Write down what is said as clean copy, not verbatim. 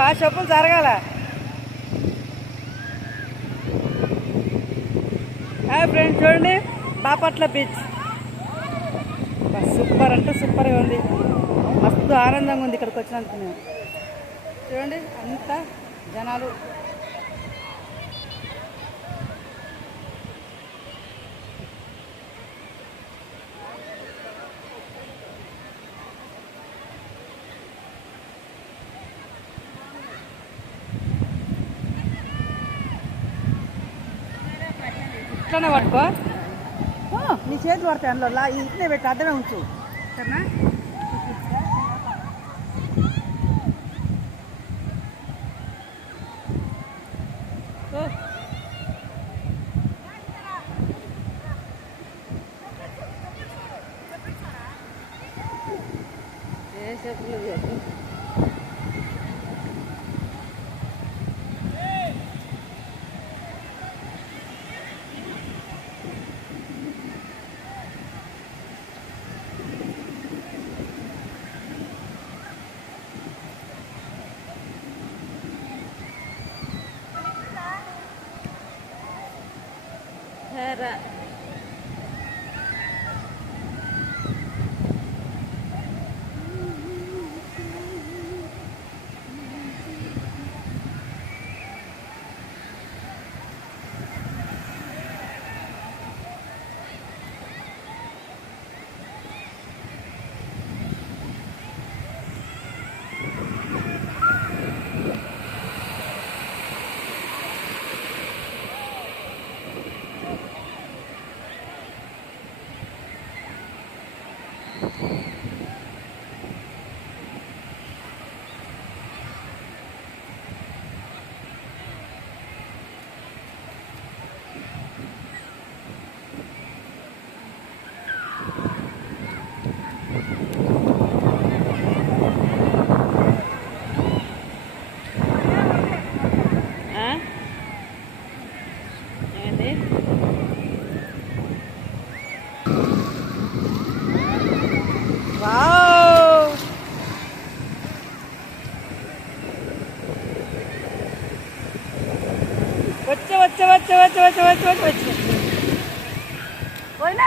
చూస్తున్నావా? చెప్పులు జరగాల. హాయ్ ఫ్రెండ్స్, చూడండి బాపట్ల బీచ్. సూపర్ అంటే సూపర్గా ఉంది. మస్తు ఆనందంగా ఉంది ఇక్కడికి వచ్చినందుకు. మేము చూడండి అంతా జనాలు. ఇట్లానే పట్టుకో, నీ చేతులు పడతాయి అందులో. ఇట్లే పెట్టి అద్దమే ఉంచు, సరేనా? ఏ చెప్పులు Hera. వచ్చే పోయినా